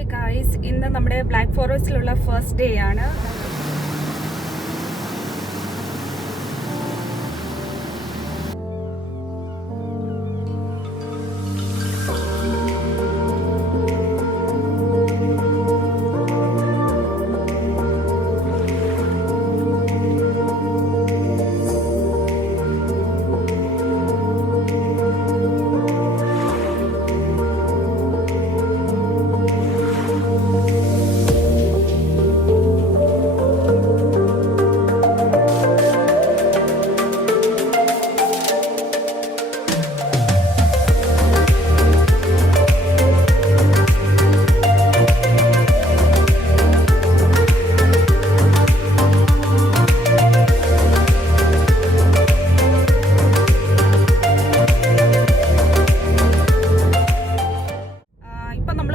Hey guys, ഇന്ന് നമ്മുടെ black ഫോറസ്റ്റിലുള്ള first day ആണ്.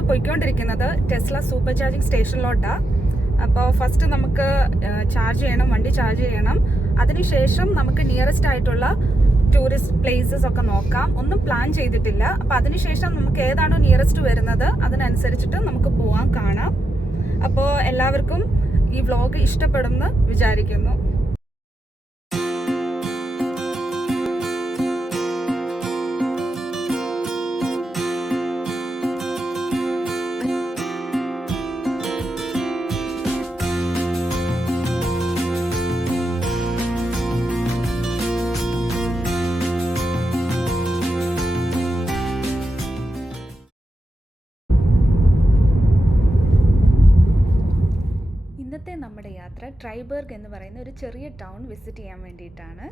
പോയിക്കൊണ്ടിരിക്കുന്നത് ടെസ്ല സൂപ്പർ ചാർജിങ് സ്റ്റേഷനിലോട്ടാണ്. അപ്പോൾ ഫസ്റ്റ് നമുക്ക് വണ്ടി ചാർജ് ചെയ്യണം. അതിനുശേഷം നമുക്ക് നിയറസ്റ്റ് ആയിട്ടുള്ള ടൂറിസ്റ്റ് പ്ലേസസ് ഒക്കെ നോക്കാം. ഒന്നും പ്ലാൻ ചെയ്തിട്ടില്ല. അപ്പോൾ അതിനുശേഷം നമുക്ക് ഏതാണോ നിയറസ്റ്റ് വരുന്നത് അതിനനുസരിച്ചിട്ട് നമുക്ക് പോവാൻ കാണാം. അപ്പോൾ എല്ലാവർക്കും ഈ വ്ലോഗ് ഇഷ്ടപ്പെടുമെന്ന് വിചാരിക്കുന്നു. ഇന്നത്തെ നമ്മുടെ യാത്ര ട്രൈബർഗ് എന്ന് പറയുന്ന ഒരു ചെറിയ ടൗൺ വിസിറ്റ് ചെയ്യാൻ വേണ്ടിയിട്ടാണ്.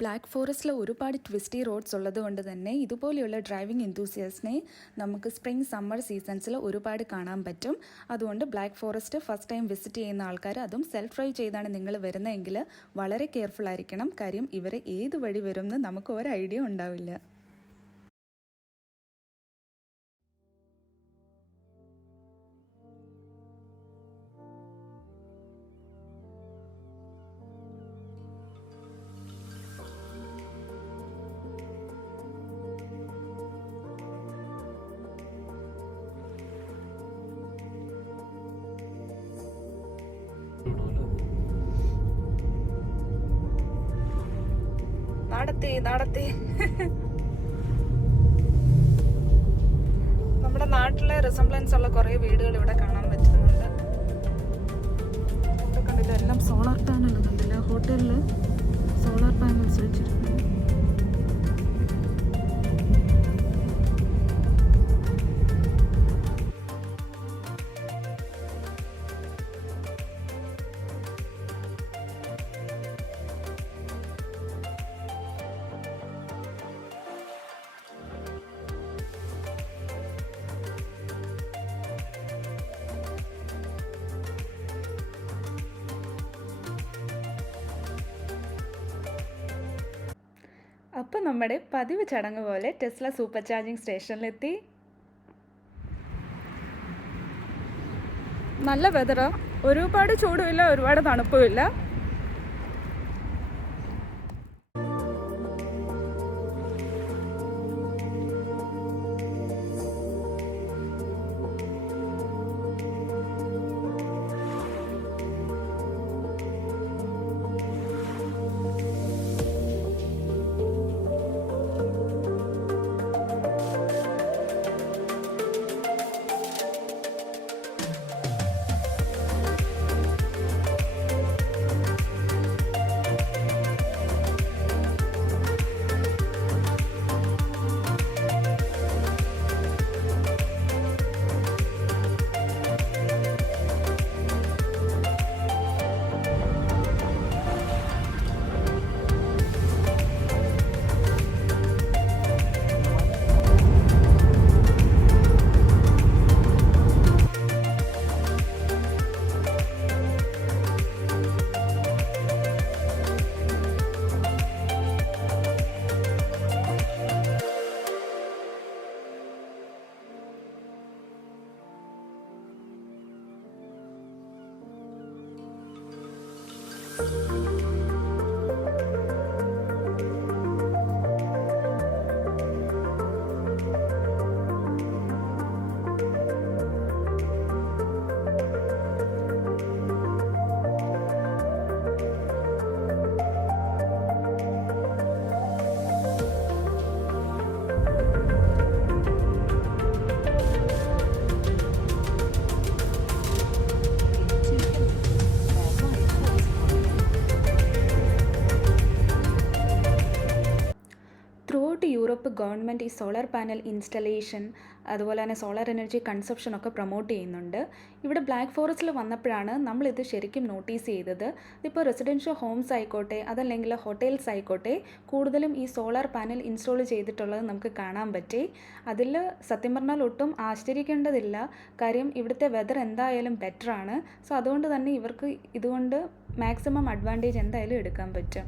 ബ്ലാക്ക് ഫോറസ്റ്റിൽ ഒരുപാട് ട്വിസ്റ്റി റോഡ്സ് ഉള്ളത് കൊണ്ട് തന്നെ ഇതുപോലെയുള്ള ഡ്രൈവിംഗ് എന്തൂസിയാസ്റ്റിനെ നമുക്ക് സ്പ്രിംഗ് സമ്മർ സീസൺസിൽ ഒരുപാട് കാണാൻ പറ്റും. അതുകൊണ്ട് black forest first time visit ചെയ്യുന്ന ആൾക്കാർ, അതും സെൽഫ് ഡ്രൈവ് ചെയ്താണ് നിങ്ങൾ വരുന്നതെങ്കിൽ വളരെ കെയർഫുൾ ആയിരിക്കണം. കാര്യം ഇവരെ ഏത് വഴി വരുമെന്ന് നമുക്ക് ഒരു ഐഡിയ ഉണ്ടാവില്ല. നടത്തി നമ്മുടെ നാട്ടിലെ റിസംബ്ലൻസ് ഉള്ള കുറേ വീടുകൾ ഇവിടെ കാണാൻ പറ്റുന്നുണ്ട്. കണ്ടില്ല, എല്ലാം സോളാർ പാനൽ കണ്ടില്ല. ഹോട്ടലിൽ സോളാർ പാനൽസ് വെച്ചിരിക്കുന്നു. അപ്പോൾ നമ്മുടെ പതിവ് ചടങ്ങ് പോലെ ടെസ്ല സൂപ്പർ ചാർജിങ് സ്റ്റേഷനിലെത്തി. നല്ല വെതറാ, ഒരുപാട് ചൂടുമില്ല, ഒരുപാട് തണുപ്പുമില്ല. ഗവൺമെൻറ് ഈ സോളാർ പാനൽ ഇൻസ്റ്റലേഷൻ അതുപോലെ തന്നെ സോളാർ എനർജി കൺസപ്ഷനൊക്കെ പ്രൊമോട്ട് ചെയ്യുന്നുണ്ട്. ഇവിടെ ബ്ലാക്ക് ഫോറസ്റ്റിൽ വന്നപ്പോഴാണ് നമ്മളിത് ശരിക്കും നോട്ടീസ് ചെയ്തത്. ഇതിപ്പോൾ റെസിഡൻഷ്യൽ ഹോംസ് ആയിക്കോട്ടെ അതല്ലെങ്കിൽ ഹോട്ടൽസ് ആയിക്കോട്ടെ കൂടുതലും ഈ സോളാർ പാനൽ ഇൻസ്റ്റാൾ ചെയ്തിട്ടുള്ളത് നമുക്ക് കാണാൻ പറ്റി. അതിൽ സത്യം പറഞ്ഞാൽ ഒട്ടും ആശ്ചര്യക്കേണ്ടതില്ല. കാര്യം ഇവിടുത്തെ വെതർ എന്തായാലും ബെറ്ററാണ്. സോ അതുകൊണ്ട് തന്നെ ഇവർക്ക് ഇതുകൊണ്ട് മാക്സിമം അഡ്വാൻറ്റേജ് എന്തായാലും എടുക്കാൻ പറ്റും.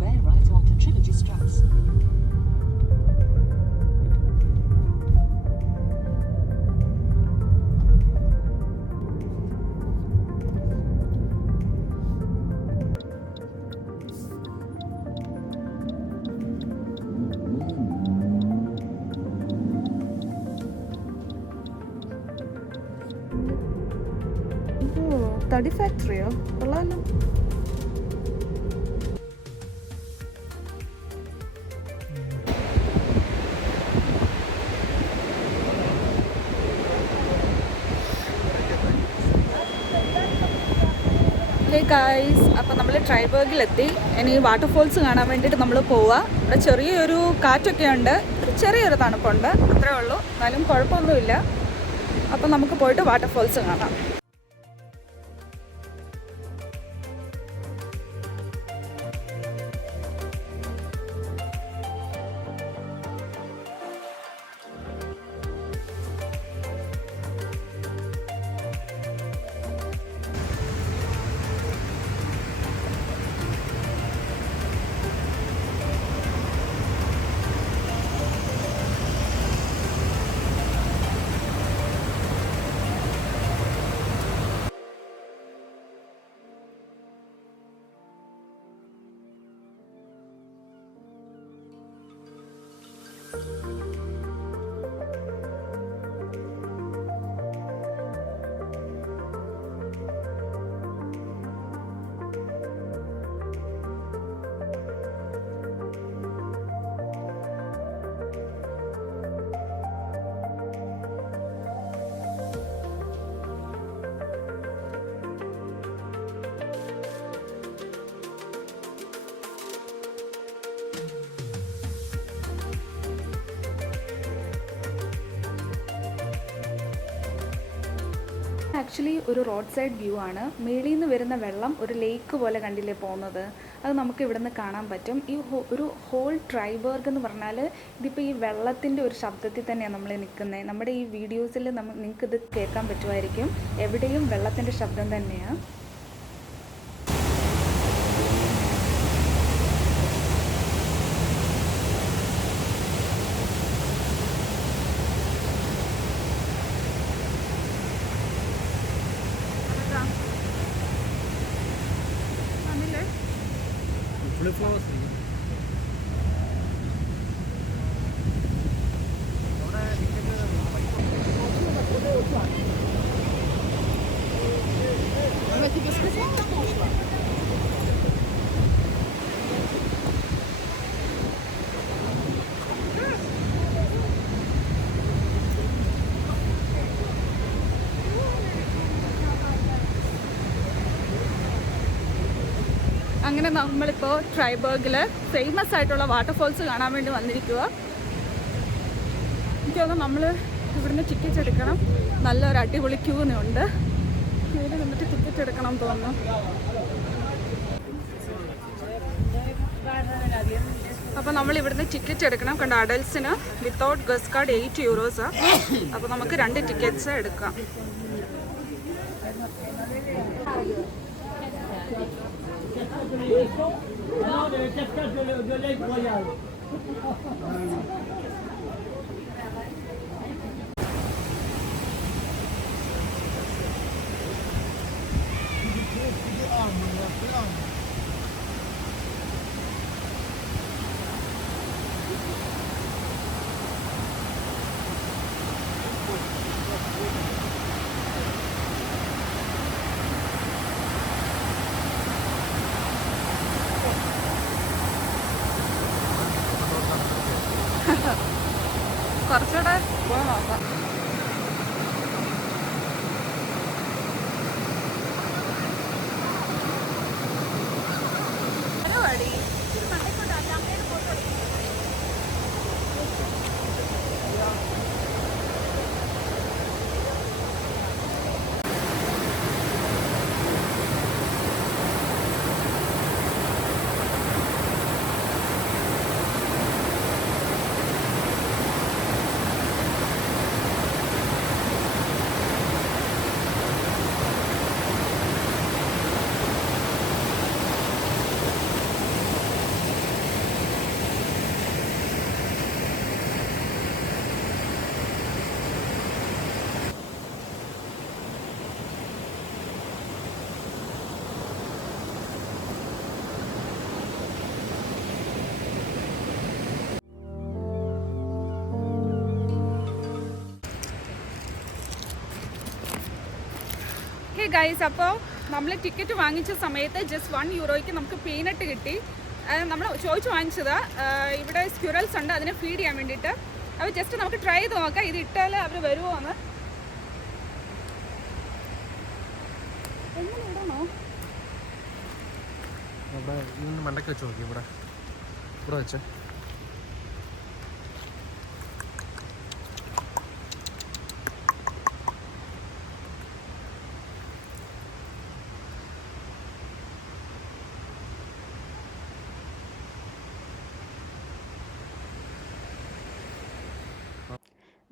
Bear right onto Trilogy Strass. തടി ഫാക്ടറിയോ? കൊള്ളാമല്ലോ. ഹേ ഗായ്സ്, അപ്പോൾ നമ്മൾ ട്രൈബർഗിലെത്തി. ഇനി വാട്ടർഫോൾസ് കാണാൻ വേണ്ടിയിട്ട് നമ്മൾ പോവുക. ഇവിടെ ചെറിയൊരു കാറ്റൊക്കെ ഉണ്ട്, ചെറിയൊരു തണുപ്പുണ്ട്, അത്രേ ഉള്ളൂ. എന്നാലും കുഴപ്പമൊന്നുമില്ല. അപ്പോൾ നമുക്ക് പോയിട്ട് വാട്ടർഫോൾസ് കാണാം. ആക്ച്വലി ഒരു റോഡ് സൈഡ് വ്യൂ ആണ്. മേളിൽ നിന്ന് വരുന്ന വെള്ളം ഒരു ലേക്ക് പോലെ കണ്ടില്ലേ പോകുന്നത്, അത് നമുക്ക് ഇവിടെ നിന്ന് കാണാൻ പറ്റും. ഈ ഒരു ഹോൾ ട്രൈബർഗ് എന്ന് പറഞ്ഞാൽ ഇതിപ്പോൾ ഈ വെള്ളത്തിൻ്റെ ഒരു ശബ്ദത്തിൽ തന്നെയാണ് നമ്മൾ നിൽക്കുന്നത്. നമ്മുടെ ഈ വീഡിയോസിൽ നിങ്ങൾക്കിത് കേൾക്കാൻ പറ്റുമായിരിക്കും. എവിടെയും വെള്ളത്തിൻ്റെ ശബ്ദം തന്നെയാണ്. അങ്ങനെ നമ്മളിപ്പോൾ ട്രൈബർഗിൽ ഫേമസ് ആയിട്ടുള്ള വാട്ടർഫോൾസ് കാണാൻ വേണ്ടി വന്നിരിക്കുക. എനിക്ക് തോന്നുന്നു നമ്മൾ ഇവിടുന്ന് ടിക്കറ്റ് എടുക്കണം. നല്ലൊരു അടിപൊളി ക്യൂനുണ്ട്. ക്യൂവിൽ നിന്നിട്ട് ടിക്കറ്റ് എടുക്കണം തോന്നുന്നു. അപ്പോൾ നമ്മൾ ഇവിടുന്ന് ടിക്കറ്റ് എടുക്കണം. കണ്ട, അഡൽസിന് വിത്തൗട്ട് ഗസ് കാർഡ് 8 euros. അപ്പോൾ നമുക്ക് 2 ടിക്കറ്റ്സ് എടുക്കാം. Non, mais cascade de l'aigle royal. കുറച്ചുകൂടെ പോയി നോക്കാം. ഹേ ഗൈസ്, അപ്പോൾ നമ്മൾ ടിക്കറ്റ് വാങ്ങിച്ച സമയത്ത് ജസ്റ്റ് €1 നമുക്ക് പീനട്ട് കിട്ടി. നമ്മൾ ചോദിച്ചു വാങ്ങിച്ചത്. ഇവിടെ സ്ക്യൂറൽസ് ഉണ്ട്, അതിനെ ഫീഡ് ചെയ്യാൻ വേണ്ടിയിട്ട്. അപ്പോൾ ജസ്റ്റ് നമുക്ക് ട്രൈ ചെയ്ത് നോക്കാം ഇത് ഇട്ടാൽ അവർ വരുമോ എന്ന്. എങ്ങനെ ഇടണോ? മണ്ടയ്ക്ക് വെച്ച് നോക്കി. ഇവിടെ വെച്ച്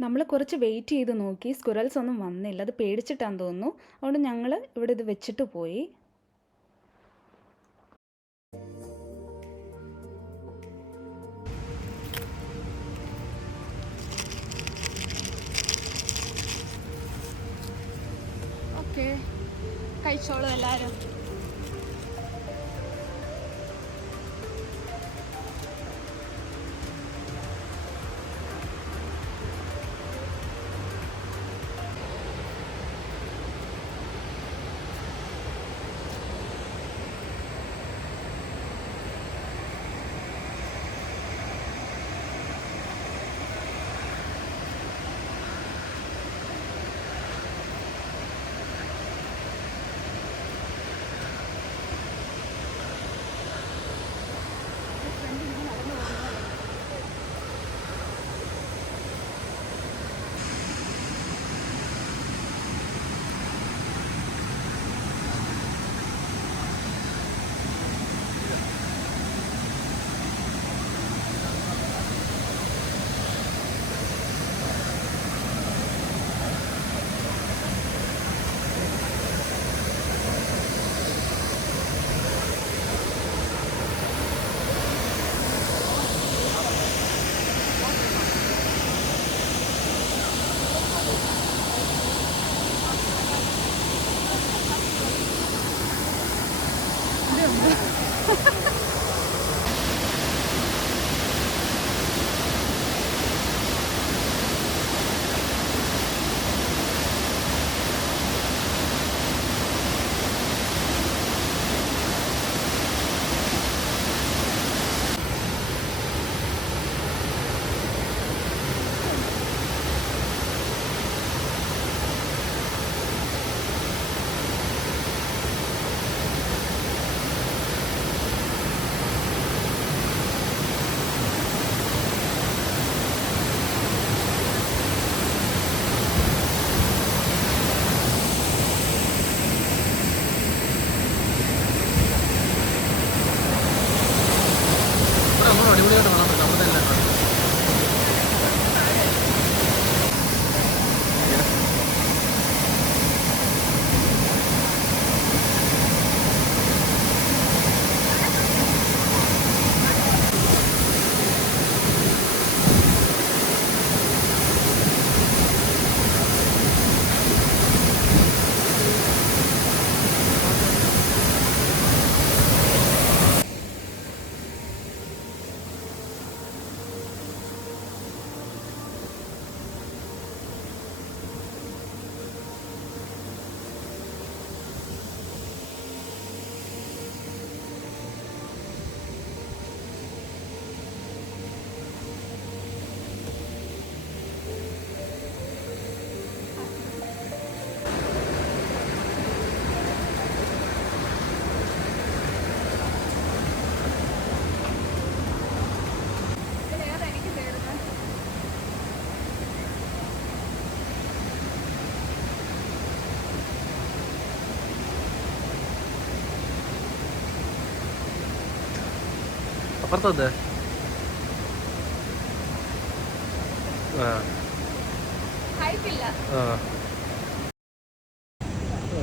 നമ്മൾ കുറച്ച് വെയിറ്റ് ചെയ്ത് നോക്കി, സ്ക്വിറൽസ് ഒന്നും വന്നില്ല. അത് പേടിച്ചിട്ടാന്ന് തോന്നുന്നു. അതുകൊണ്ട് ഞങ്ങൾ ഇവിടെ ഇത് വെച്ചിട്ട് പോയി. ഓക്കെ, കഴിച്ചോളൂ എല്ലാവരും. അപ്പുറത്തത്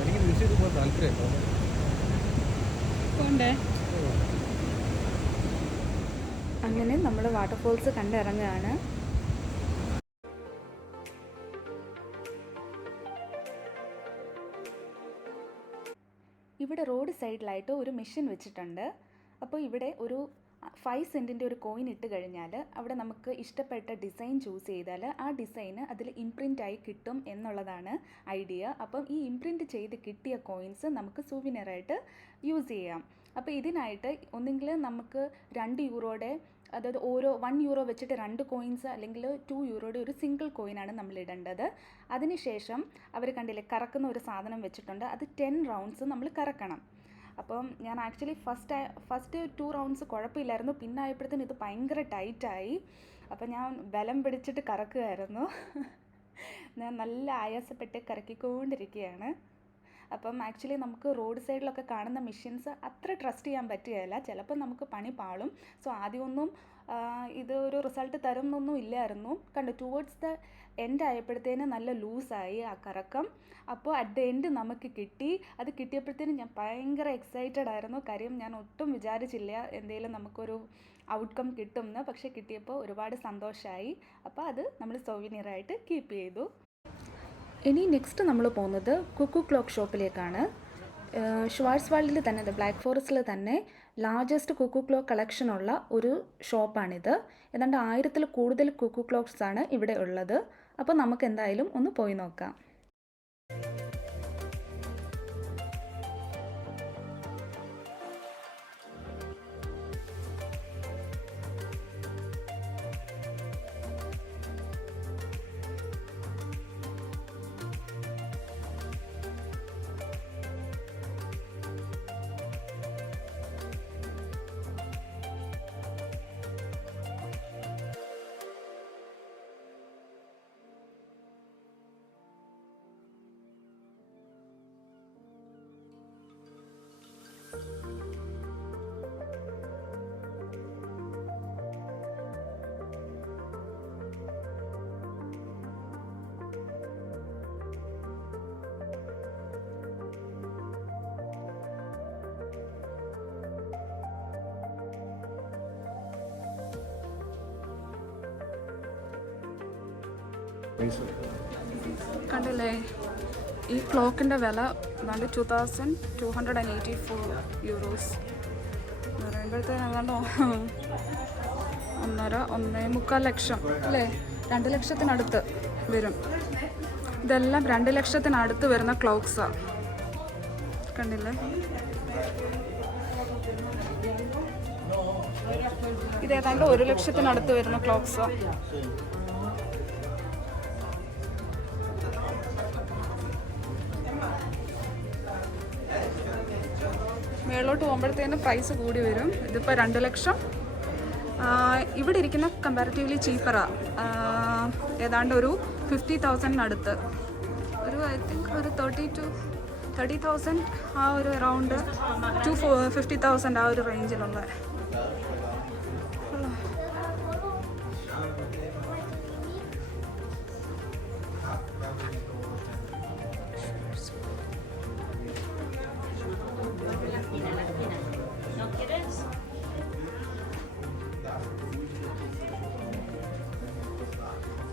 എനിക്ക് മ്യൂസിയത്തിൽ പോകാൻ താല്പര്യമുണ്ടോ? അങ്ങനെ നമ്മൾ വാട്ടർഫോൾസ് കണ്ടിറങ്ങുകയാണ്. ഇവിടെ റോഡ് സൈഡിലായിട്ട് ഒരു മെഷീൻ വെച്ചിട്ടുണ്ട്. അപ്പോൾ ഇവിടെ ഒരു 5 സെൻറ്റിൻ്റെ ഒരു കോയിൻ ഇട്ട് കഴിഞ്ഞാൽ അവിടെ നമുക്ക് ഇഷ്ടപ്പെട്ട ഡിസൈൻ ചൂസ് ചെയ്താൽ ആ ഡിസൈന് അതിൽ ഇംപ്രിൻ്റായി കിട്ടും എന്നുള്ളതാണ് ഐഡിയ. അപ്പം ഈ ഇംപ്രിൻറ്റ് ചെയ്ത് കിട്ടിയ കോയിൻസ് നമുക്ക് സൂവിനറായിട്ട് യൂസ് ചെയ്യാം. അപ്പോൾ ഇതിനായിട്ട് ഒന്നെങ്കിൽ നമുക്ക് 2 യൂറോയുടെ, അതായത് ഓരോ 1 യൂറോ വെച്ചിട്ട് 2 കോയിൻസ്, അല്ലെങ്കിൽ 2 യൂറോയുടെ ഒരു സിംഗിൾ കോയിനാണ് നമ്മൾ ഇടേണ്ടത്. അതിനുശേഷം അവർ കണ്ടില്ലേ കറക്കുന്ന ഒരു സാധനം വെച്ചിട്ടുണ്ട്, അത് 10 റൗണ്ട്സ് നമ്മൾ കറക്കണം. അപ്പം ഞാൻ ആക്ച്വലി ഫസ്റ്റ് 2 റൗണ്ട്സ് കുഴപ്പമില്ലായിരുന്നു, പിന്നെ ആയപ്പോഴത്തേന് ഇത് ഭയങ്കര ടൈറ്റായി. അപ്പം ഞാൻ ബലം പിടിച്ചിട്ട് കറക്കുമായിരുന്നു. ഞാൻ നല്ല ആയാസപ്പെട്ട് കറക്കിക്കൊണ്ടിരിക്കുകയാണ്. അപ്പം ആക്ച്വലി നമുക്ക് റോഡ് സൈഡിലൊക്കെ കാണുന്ന മെഷീൻസ് അത്ര ട്രസ്റ്റ് ചെയ്യാൻ പറ്റുകയില്ല, ചിലപ്പോൾ നമുക്ക് പണി പാളും. സോ ആദ്യമൊന്നും ഇത് ഒരു റിസൾട്ട് തരും എന്നൊന്നും ഇല്ലായിരുന്നു. കണ്ടു ടുവേർഡ്സ് ദ എൻഡ് ആയപ്പോഴത്തേന് നല്ല ലൂസായി ആ കറക്കം. അപ്പോൾ അറ്റ് ദ എൻഡ് നമുക്ക് കിട്ടി. അത് കിട്ടിയപ്പോഴത്തേനും ഞാൻ ഭയങ്കര എക്സൈറ്റഡ് ആയിരുന്നു. കാര്യം ഞാൻ ഒട്ടും വിചാരിച്ചില്ല എന്തെങ്കിലും നമുക്കൊരു ഔട്ട്കം കിട്ടുമെന്ന്. പക്ഷേ കിട്ടിയപ്പോൾ ഒരുപാട് സന്തോഷമായി. അപ്പോൾ അത് നമ്മൾ സോവിനിയറായിട്ട് കീപ്പ് ചെയ്തു. ഇനി നെക്സ്റ്റ് നമ്മൾ പോകുന്നത് കുക്കു ക്ലോക്ക് ഷോപ്പിലേക്കാണ്. ഷ്വാർട്സ്വാൾഡിൽ തന്നെ, ബ്ലാക്ക് ഫോറസ്റ്റിൽ തന്നെ ലാർജസ്റ്റ് കുക്കു ക്ലോക്ക് കളക്ഷനുള്ള ഒരു ഷോപ്പാണിത്. ഏതാണ്ട് 1000-ൽ കൂടുതൽ കുക്കു ക്ലോക്ക്സ് ആണ് ഇവിടെ ഉള്ളത്. അപ്പോൾ നമുക്ക് എന്തായാലും ഒന്ന് പോയി നോക്കാം. കണ്ടില്ലേ ഈ ക്ലോക്കിൻ്റെ വില ഏതാണ്ട് 2284 യൂറോസ് എന്ന് പറയുമ്പോഴത്തേന് ഏതാണ്ട് 1.5 ലക്ഷം അല്ലേ, 2 ലക്ഷത്തിനടുത്ത് വരും. ഇതെല്ലാം 2 ലക്ഷത്തിനടുത്ത് വരുന്ന ക്ലോക്സാണ്. കണ്ടില്ലേ, ഇതേതാണ്ട് 1 ലക്ഷത്തിനടുത്ത് വരുന്ന ക്ലോക്സാണ്. മേളോട്ട് പോകുമ്പോഴത്തേനും പ്രൈസ് കൂടി വരും. ഇതിപ്പോൾ 2 ലക്ഷം. ഇവിടെ ഇരിക്കുന്ന കമ്പാരിറ്റീവ്ലി ചീപ്പറാണ്. ഏതാണ്ട് ഒരു 50,000-നടുത്ത്, ഒരു ഐ തിങ്ക് ഒരു 30,000 ആ ഒരു അറൗണ്ട് 50,000 ആ ഒരു റേഞ്ചിലുള്ള.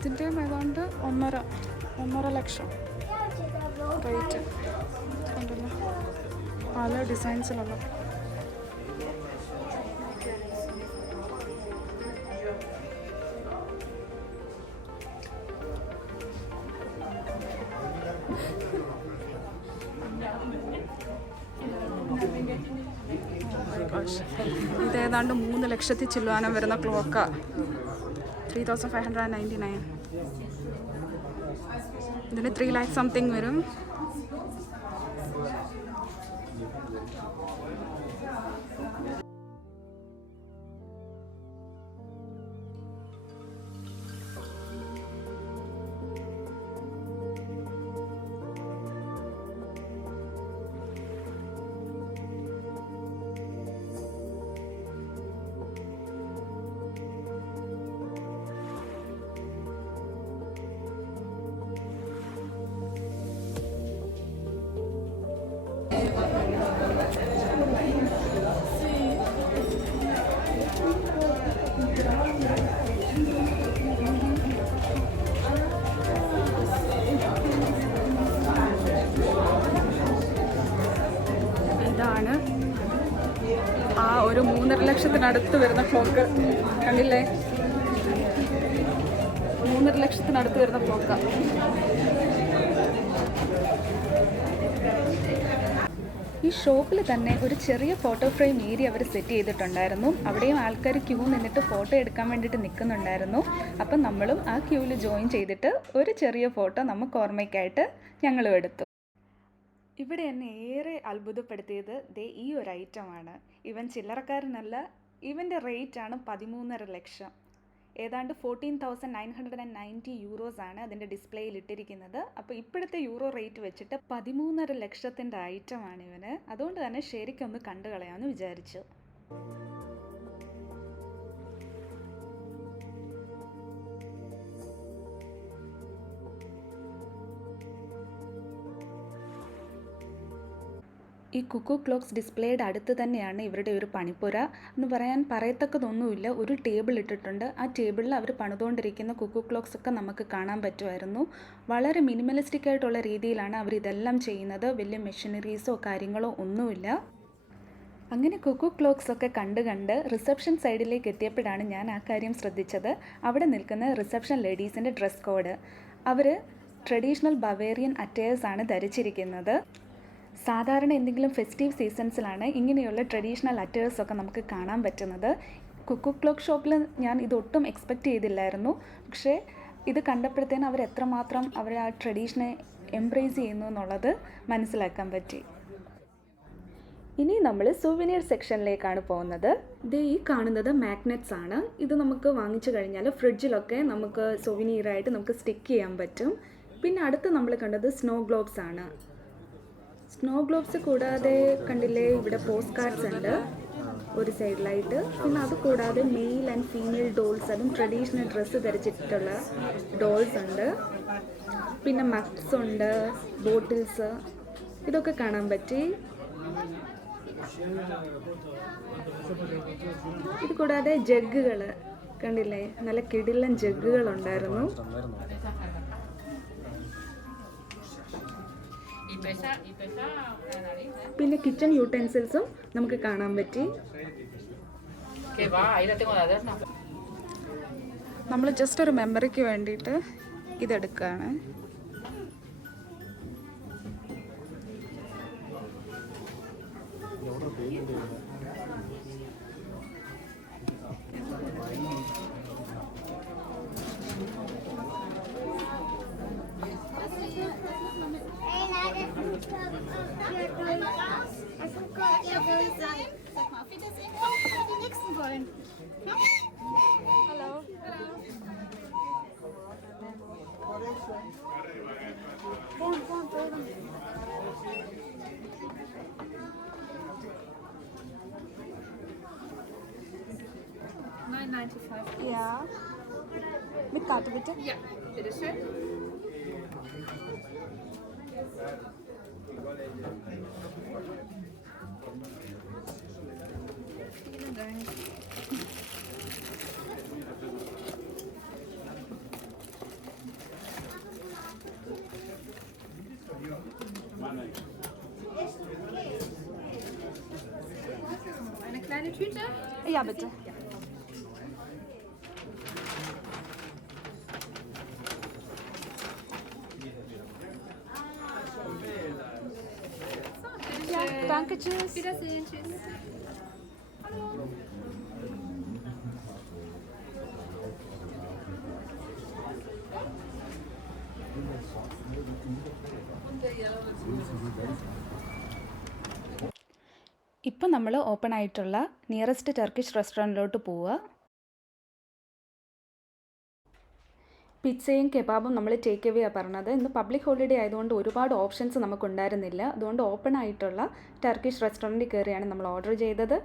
ഇതിൻ്റെ ഏതാണ്ട് 1.5 ലക്ഷം റേറ്റ്. കണ്ടല്ലോ, പല ഡിസൈൻസിലുള്ള. ഇതേതാണ്ട് 3 ലക്ഷത്തിൽ ചില്ലുവാനം വരുന്ന ക്ലോക്കാണ്. 3,599. ഇതിന് 3 lakh സംതിങ് വരും. ലക്ഷത്തിനടുത്ത് വരുന്ന ക്ലോക്ക് കണ്ടില്ലേ? 3.5 ലക്ഷത്തിനടുത്ത് വരുന്ന ക്ലോക്കാണ്. ഈ ഷോപ്പിൽ തന്നെ ഒരു ചെറിയ ഫോട്ടോ ഫ്രെയിം ഏരിയ അവർ സെറ്റ് ചെയ്തിട്ടുണ്ടായിരുന്നു. അവിടെയും ആൾക്കാർ ക്യൂ നിന്നിട്ട് ഫോട്ടോ എടുക്കാൻ വേണ്ടിയിട്ട് നിൽക്കുന്നുണ്ടായിരുന്നു. അപ്പം നമ്മളും ആ ക്യൂവിൽ ജോയിൻ ചെയ്തിട്ട് ഒരു ചെറിയ ഫോട്ടോ നമുക്ക് ഓർമ്മയ്ക്കായിട്ട് ഞങ്ങളും എടുത്തു. ഇവിടെ എന്നെ ഏറെ അത്ഭുതപ്പെടുത്തിയത് ഈ ഒരു ഐറ്റമാണ്. ഇവൻ ചില്ലറക്കാരനല്ല, ഇവൻ്റെ റേറ്റാണ് 13.5 ലക്ഷം. ഏതാണ്ട് 14,990 യൂറോസാണ് അതിൻ്റെ ഡിസ്പ്ലേയിൽ ഇട്ടിരിക്കുന്നത്. അപ്പോൾ ഇപ്പോഴത്തെ യൂറോ റേറ്റ് വെച്ചിട്ട് 13.5 ലക്ഷത്തിൻ്റെ ഐറ്റമാണ് ഇവന്. അതുകൊണ്ട് തന്നെ ശരിക്കൊന്ന് കണ്ടു കളയാമെന്ന് വിചാരിച്ചു. ഈ കുക്കു ക്ലോക്സ് ഡിസ്പ്ലേയുടെ അടുത്ത് തന്നെയാണ് ഇവരുടെ ഒരു പണിപ്പുര എന്ന് പറയത്തക്കതൊന്നുമില്ല. ഒരു ടേബിൾ ഇട്ടിട്ടുണ്ട്. ആ ടേബിളിൽ അവർ പണിതുകൊണ്ടിരിക്കുന്ന കുക്കു ക്ലോക്സ് ഒക്കെ നമുക്ക് കാണാൻ പറ്റുമായിരുന്നു. വളരെ മിനിമലിസ്റ്റിക് ആയിട്ടുള്ള രീതിയിലാണ് അവർ ഇതെല്ലാം ചെയ്യുന്നത്. വലിയ മെഷീനറീസോ കാര്യങ്ങളോ ഒന്നുമില്ല. അങ്ങനെ കുക്കു ക്ലോക്സ് ഒക്കെ കണ്ട് റിസപ്ഷൻ സൈഡിലേക്ക് എത്തിയപ്പോഴാണ് ഞാൻ ആ കാര്യം ശ്രദ്ധിച്ചത്. അവിടെ നിൽക്കുന്ന റിസപ്ഷൻ ലേഡീസിൻ്റെ ഡ്രസ് കോഡ്. അവർ ട്രഡീഷണൽ ബവേറിയൻ അറ്റയേഴ്സ് ആണ് ധരിച്ചിരിക്കുന്നത്. സാധാരണ എന്തെങ്കിലും ഫെസ്റ്റീവ് സീസൺസിലാണ് ഇങ്ങനെയുള്ള ട്രഡീഷണൽ അറ്റയേഴ്സൊക്കെ നമുക്ക് കാണാൻ പറ്റുന്നത്. കുക്കു ക്ലോക്ക് ഷോപ്പിൽ ഞാൻ ഇതൊട്ടും എക്സ്പെക്റ്റ് ചെയ്തില്ലായിരുന്നു. പക്ഷേ ഇത് കണ്ടപ്പോഴത്തേനും അവർ എത്രമാത്രം അവർ ആ ട്രഡീഷനെ എംബ്രേസ് ചെയ്യുന്നു എന്നുള്ളത് മനസ്സിലാക്കാൻ പറ്റി. ഇനി നമ്മൾ സുവനീർ സെക്ഷനിലേക്കാണ് പോകുന്നത്. ഈ കാണുന്നത് മാഗ്നറ്റ്സ് ആണ്. ഇത് നമുക്ക് വാങ്ങിച്ചു കഴിഞ്ഞാൽ ഫ്രിഡ്ജിലൊക്കെ നമുക്ക് സുവനീറായിട്ട് നമുക്ക് സ്റ്റിക്ക് ചെയ്യാൻ പറ്റും. പിന്നെ അടുത്ത് നമ്മൾ കണ്ടത് സ്നോ ഗ്ലോബ്സ് ആണ്. സ്നോ ഗ്ലോബ്സ് കൂടാതെ കണ്ടില്ലേ, ഇവിടെ പോസ്റ്റ് കാർഡ്സ് ഉണ്ട് ഒരു സൈഡിലായിട്ട്. പിന്നെ അത് കൂടാതെ മെയിൽ ആൻഡ് ഫീമെയിൽ ഡോൾസ്, അതും ട്രഡീഷണൽ ഡ്രസ്സ് ധരിച്ചിട്ടുള്ള ഡോൾസ് ഉണ്ട്. പിന്നെ മഗ്സ് ഉണ്ട്, ബോട്ടിൽസ്, ഇതൊക്കെ കാണാൻ പറ്റി. ഇത് കൂടാതെ ജഗ്ഗുകൾ കണ്ടില്ലേ, നല്ല കിടിലൻ ജഗ്ഗുകളുണ്ടായിരുന്നു. പിന്നെ കിച്ചൺ യൂട്ടൻസിൽസും നമുക്ക് കാണാൻ പറ്റി. നമ്മൾ ജസ്റ്റ് ഒരു മെമ്മറിക്ക് വേണ്ടിയിട്ട് ഇതെടുക്കുകയാണ്. $9.95. Ja. Mit Karte bitte? Ja, bitteschön. Vielen Dank. Eine kleine Tüte? Ja, bitte. Ja, danke, tschüss. Wiedersehen, tschüss. Hallo. ഇപ്പം നമ്മൾ ഓപ്പൺ ആയിട്ടുള്ള നിയറസ്റ്റ് ടർക്കിഷ് റെസ്റ്റോറൻറ്റിലോട്ട് പോവുക. പിzzയും കെബാബും നമ്മൾ ടേക്ക് എവേയാണ് പറഞ്ഞത്. ഇന്ന് പബ്ലിക് ഹോളിഡേ ആയതുകൊണ്ട് ഒരുപാട് ഓപ്ഷൻസ് നമുക്കുണ്ടായിരുന്നില്ല. അതുകൊണ്ട് ഓപ്പൺ ആയിട്ടുള്ള ടർക്കിഷ് റെസ്റ്റോറൻറ്റിൽ കയറിയാണ് നമ്മൾ ഓർഡർ ചെയ്തത്.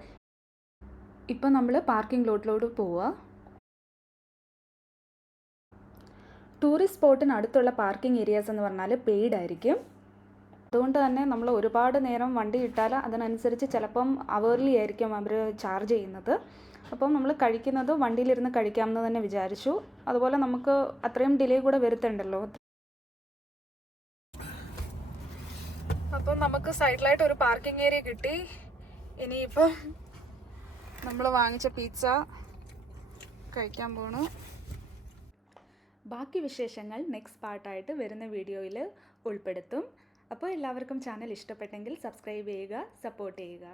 ഇപ്പം നമ്മൾ പാർക്കിംഗ് ലോട്ടിലോട്ട് പോവുക. ടൂറിസ്റ്റ് സ്പോട്ടിന് അടുത്തുള്ള പാർക്കിംഗ് ഏരിയാസ് എന്ന് പറഞ്ഞാൽ പെയ്ഡ് ആയിരിക്കും. അതുകൊണ്ട് തന്നെ നമ്മൾ ഒരുപാട് നേരം വണ്ടി ഇട്ടാൽ അതിനനുസരിച്ച് ചിലപ്പം അവേർലി ആയിരിക്കും അവർ ചാർജ് ചെയ്യുന്നത്. അപ്പം നമ്മൾ കഴിക്കുന്നത് വണ്ടിയിലിരുന്ന് കഴിക്കാമെന്ന് തന്നെ വിചാരിച്ചു. അതുപോലെ നമുക്ക് അത്രയും ഡിലേ കൂടെ വരുത്തുണ്ടല്ലോ. അപ്പം നമുക്ക് സൈഡിലായിട്ട് ഒരു പാർക്കിംഗ് ഏരിയ കിട്ടി. ഇനിയിപ്പോൾ നമ്മൾ വാങ്ങിച്ച പിസ്സ കഴിക്കാൻ പോണു. ബാക്കി വിശേഷങ്ങൾ നെക്സ്റ്റ് പാർട്ടായിട്ട് വരുന്ന വീഡിയോയിൽ ഉൾപ്പെടുത്തും. അപ്പോൾ എല്ലാവർക്കും ചാനൽ ഇഷ്ടപ്പെട്ടെങ്കിൽ സബ്സ്ക്രൈബ് ചെയ്യുക, സപ്പോർട്ട് ചെയ്യുക.